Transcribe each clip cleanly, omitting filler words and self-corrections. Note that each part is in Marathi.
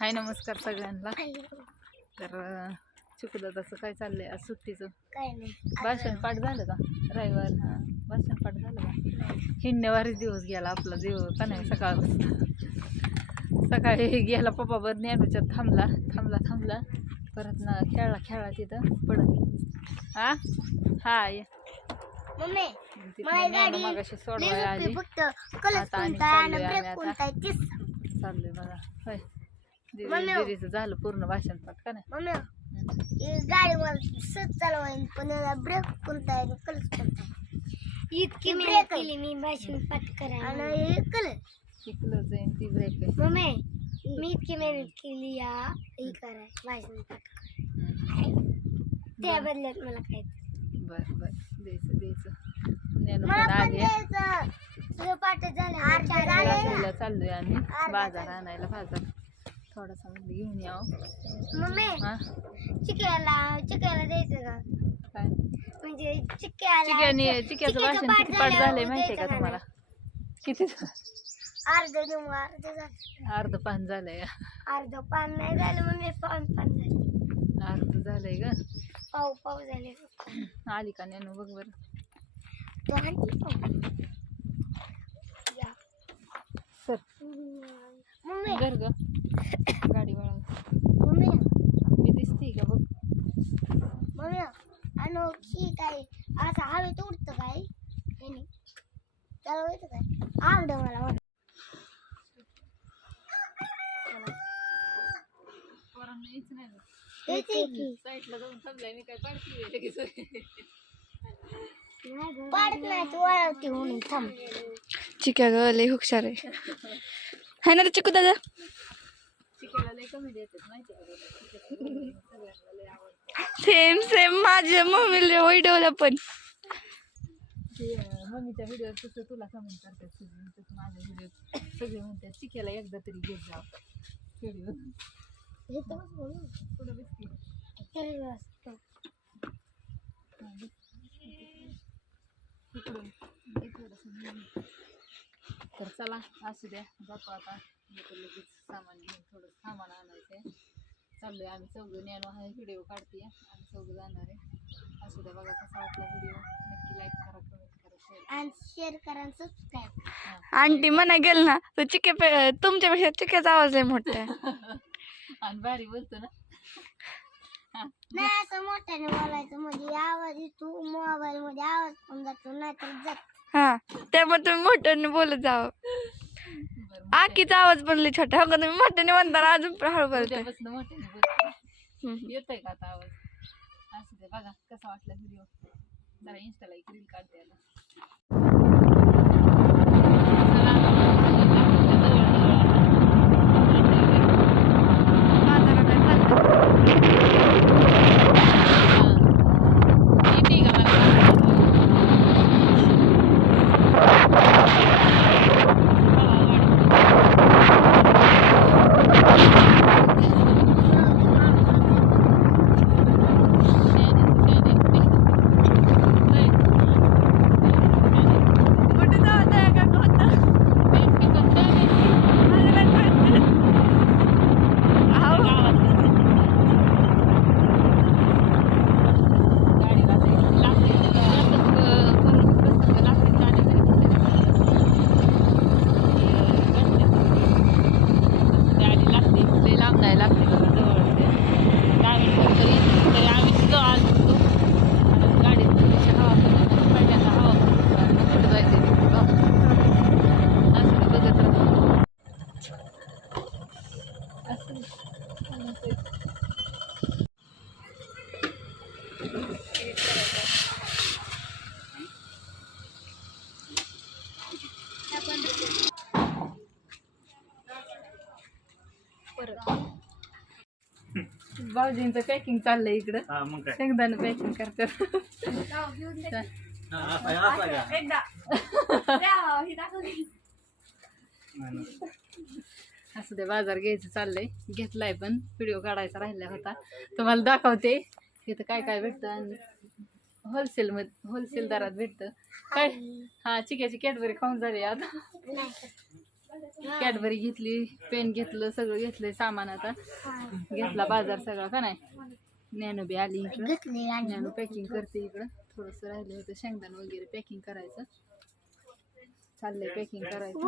हाय नमस्कार सगळ्यांना. तर चिकूदादाचं काय चाललंय आज सुट्टीचं? काय नाही, भाषण पाठ झालं का? रविवार हा भाषण पाठ झालं का? हिंडण्यावारीच दिवस गेला आपला जीव का नाही. सकाळी गेला पप्पा बर ज्ञानूच्यात थांबला परत ना खेळला तिथं पडत. हा हाय मम्मी ज्ञानू मगाशी सोडवायला आली. आता आणि चाललोय आम्ही आता. चाललोय बघा. होय दीदीचं झालं पूर्ण भाषण पाठ का नाही? मम्मी गाडी मला सहज चालवायला पण ब्रेक कोणता आहे कलच कोणता आहे इतकी ब्रेक केली मी भाषण पाठ करायला आणि कलर शिकलं जाईन ती ब्रेक आहे. मम्मी मी इतकी मेहनत केली या ही कराय भाषण पाठ त्या बदल्यात मला काय बरं द्यायचं ज्ञानू पण आली. पाठ झालं चाललोय आम्ही बाजार आणायला. बाजार थोडासा म्हणजे घेऊन यावं. मम्मी हा चिक्याला द्यायचं का? काय म्हणजे चिक्याचं भाषण किती पाठ झालंय माहितीये का तुम्हाला? किती अर्ध पान झालंय. अर्ध पान नाही झालं मम्मी, पान झालं. अर्ध झालंय ग. पाव झाले. आली का ज्ञानू बघ बरं. सर मम्मी घर ग गाडी वळा. मम्मी मी दिसते का बघ. मम्मी अनोखी काय असं हवेत उडतं काय चालवायचं काय आवड मला साईडला जाऊन थांबलाय मी काय पाडते पाडत नाही तू वळवते म्हणून थांब. चिक्या ग लय हुशार आहे. हाय ना रे चिकू दादा? चिकनला लय कमी देतात माहिती का? सेम माझ्या मम्मीला व्हिडिओला पण मम्मीच्या व्हिडिओ तसं तुला कमेंट करतात सगळे, तसं माझ्या व्हिडिओ सगळे म्हणतात चिक्याला एकदा तरी घेत जा व्हिडिओ. पुढं बसती तर चला असू द्या जातो आता. लगेच सामान घेऊन थोडं सामान आणायचंय. चाललोय आम्ही चौघं. ज्ञानू हा व्हिडिओ काढते आम्ही चौघं जाणार आहे. असू द्या बघा कसा वाटला व्हिडिओ. नक्की लाईक करा, कमेंट करा, शेअर करा आणि सबस्क्राईब. आंटी म्हणा गेल ना तो तुमच्यापेक्षा चिक्याचा आवाज आहे मोठा आहे. आणि भारी बोलतो ना. नाही असं मोठ्याने बोलायचं म्हणजे आवाज येतो मोबाईल मध्ये, आवाज पण जातो नाही तर जात. हा त्यामुळे तुम्ही मोठ्याने बोलत जावं. आकीचा आवाज पण लय छोटा. हो का तुम्ही मोठ्याने म्हणताना अजून हळू बोलताय. मोठ्याने बोलतो. येतोय का आता आवाज? असू दे बघा कसा वाटला व्हिडिओ. जरा इंस्टाला एक रील काढते आता. भाऊजींचं पॅकिंग चाललंय इकडं. शेंगदाणा पॅकिंग करतात. असं ते बाजार घ्यायचं चाललंय. घेतलाय पण व्हिडिओ काढायचा राहिला होता. तुम्हाला दाखवते इथं काय काय भेटतं. आणि होलसेल दरात भेटतं काय. हा चिक्याची कॅडबरी खाऊन झाली आता. कॅडबरी घेतली, पेन घेतलं, सगळं घेतलंय सामान. आता घेतला बाजार सगळा का नाही. नॅनो बी आली इकडं, घेतली आणि नॅनो पॅकिंग करते इकडं. थोडंसं राहिलं होतं शेंगदाणा वगैरे पॅकिंग करायचं, चाललंय पॅकिंग करायचं.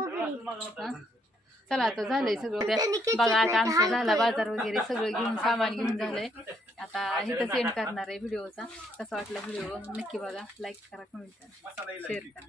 हा चला आता झालंय सगळं. बघा आता आमचं झाला बाजार वगैरे सगळं घेऊन, सामान घेऊन झालंय. आता इथं सेंड करणार आहे व्हिडिओचा. कसा वाटला व्हिडिओ नक्की बघा, लाईक करा, कमेंट करा, शेअर करा.